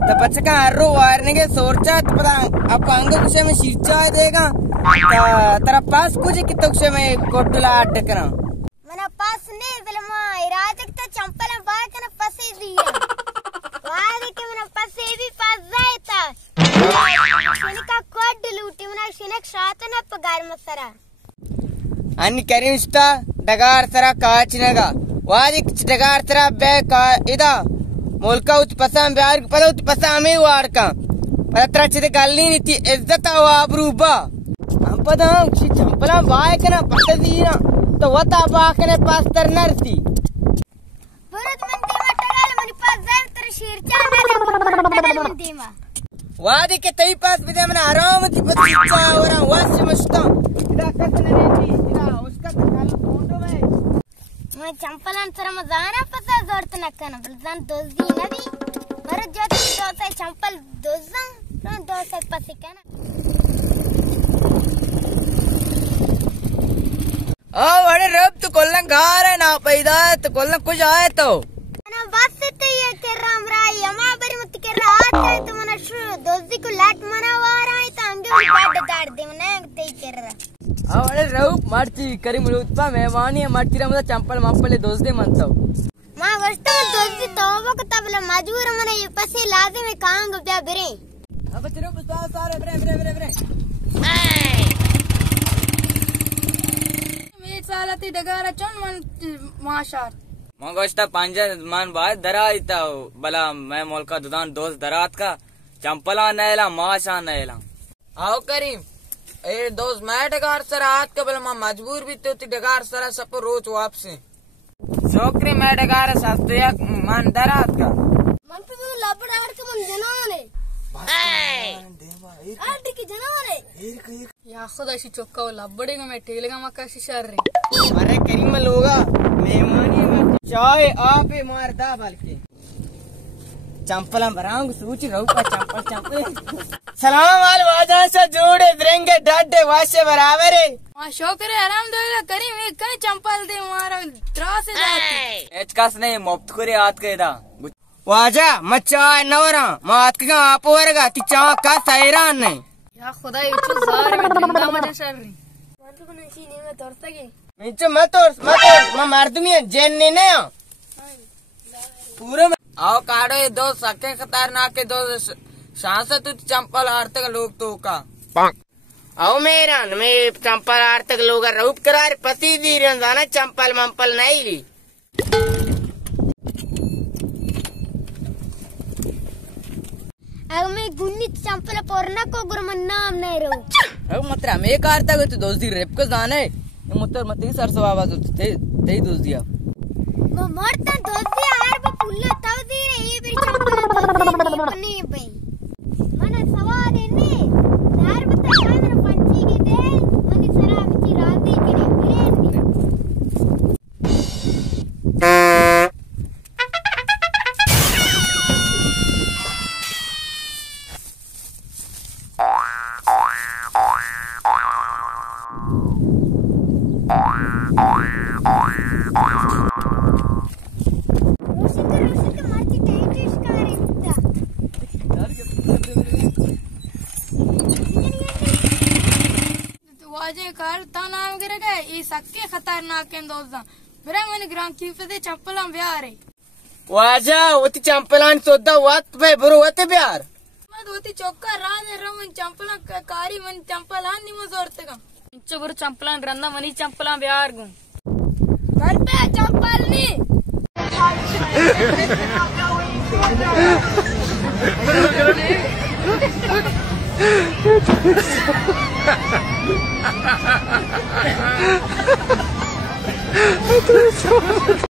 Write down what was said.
Tapachaka arro warnege sorcha padang apa anggo kushe में शीर्चा देगा तेरा पास कुछ कितना kushe में कोटला अड्डे करा मना पास नहीं फिल्मा इरादे के चंपल बाहर करना पसे दिया वादे के मना पसे भी पास जाए था शिने का कोट लूटी मना शिने शात ना पगार मसरा अन्य करीम स्टा डगार तेरा काचनेगा वादे डगार तेरा बैग का इदा मोलका उत पसाम ब्यार पदा उत पसामे वार का पदा तेरा चिते गाली नीति इज्जत आवा अबरूबा हम पदा हम चंपला बाय कना पता दीना तो वता बाकने पास तरनरती बुरत मन देवा टगाल मनी पास जाए तेरे शीर्चा ना टगाल मन देवा वादी के तई पास बिदे मन आराम थी पतिचा और वास मस्ता इदा कसने नीति इदा उसका काल फोटो में मैं चंपलान सर मजाना पता जरूरत न करना बलजान दोस्ती नदी मर ज्योति दोस्त चंपल दोस्ता तो दोस्त पसी करना ओ अरे रब तो कोल्लन गार है ना पैदा तो कोल्लन कुछ आए तो ना बस से ये कर राम राय यमा बरी मत कर रहा है तो मना दोस्ती को लाट मना वारा है तो अंगे बात दाड़ दे मना ते कर रहा ಅವಳೆ ರೌಪ್ ಮಾಡ್ತಿ ಕರಿ ಮುಳುತ್ಪ ಮೇವಾನಿ ಮಾಡ್ತಿರ ಮುದ ಚಂಪಲ್ ಮಂಪಲೆ ದೋಸ್ದೆ ಮಂತವ್ ಮಾ ವಸ್ತ ದೋಸ್ತಿ ತೋಬಕ ತಬಲ ಮಜೂರ ಮನೆ ಪಸಿ लाजिम कांग ब्या बरे अब तिरो बुस्ता सारे बरे मी सालती डगारा चोन मन माशार मंगोस्ता पांजा मान बाद दराइता बला मैं मोलका दुदान दोस्त दरात का चंपला नैला माशा नैला आओ करीम ए दोस्त मैं डगार सर हाथ का बल मजबूर भी तो डगार सर सब रोज वापसी छोकरी मैं डगार सस्तिया मन दरात का मन पे वो लबड़ आड़ के मन जनाने आड़ की जनाने या खुदा शी चोक्का वो लबड़े को मैं टेलगा मक्का शिशार रे अरे करीम लोगा मेहमानी में चाय आपे मारदा बल्कि चंपला बरांग सूची रहू का चंपल सलाम वाल वाजा से जोड़े द्रेंगे डाडे वाशे बराबर है मां शोकरे आराम देगा करी मैं कई चंपल दे मारा त्रास से जाती एचकास नहीं मुफ्त करे हाथ के दा वाजा मच्चा नवरा मात का आप वरगा ति चा का सैरान नहीं या खुदा ये चू जार में जिंदा मजा शर री मन को नहीं ने में तोरसगे मिच मत मैं मार दूंगी जेन ने पूरे आओ काड़ो ये दो सके खतरनाक के दो सांस तू चंपल आर्तक लोग तो का आओ मेरा मैं चंपल आर्तक लोग रूप करार पति दी रंजाना चंपल मंपल नहीं ली अब मैं गुन्नी चंपल पोरना को गुरमन नाम नहीं रहू अब मतलब मैं कारता तो दोस्त दी रेप को जाने मतलब मत ही सर आवाज होते थे दोस्त दिया वो मरता दोस्ती यार वो पुल्ला तब दी रे ये भी चंपल बनी पे मना सवाल है ने यार बता यार पंची के दे मनी सरा की राती के कार तानाम गिरगे ई सक्के खतरनाक के दोस्ता बिरा मन ग्राम की फते चप्पलां ब्यारे वाजा ओती चंपलान सोदा वक्त पे बरो वते ब्यार मद ओती चौका राने रमन चंपलां कारी मन चंपलां निमो जोरतगा इंच बरो चंपलां रंदा मनी चंपलां ब्यार गु घर पे चंपल नी Ha ha ha ha!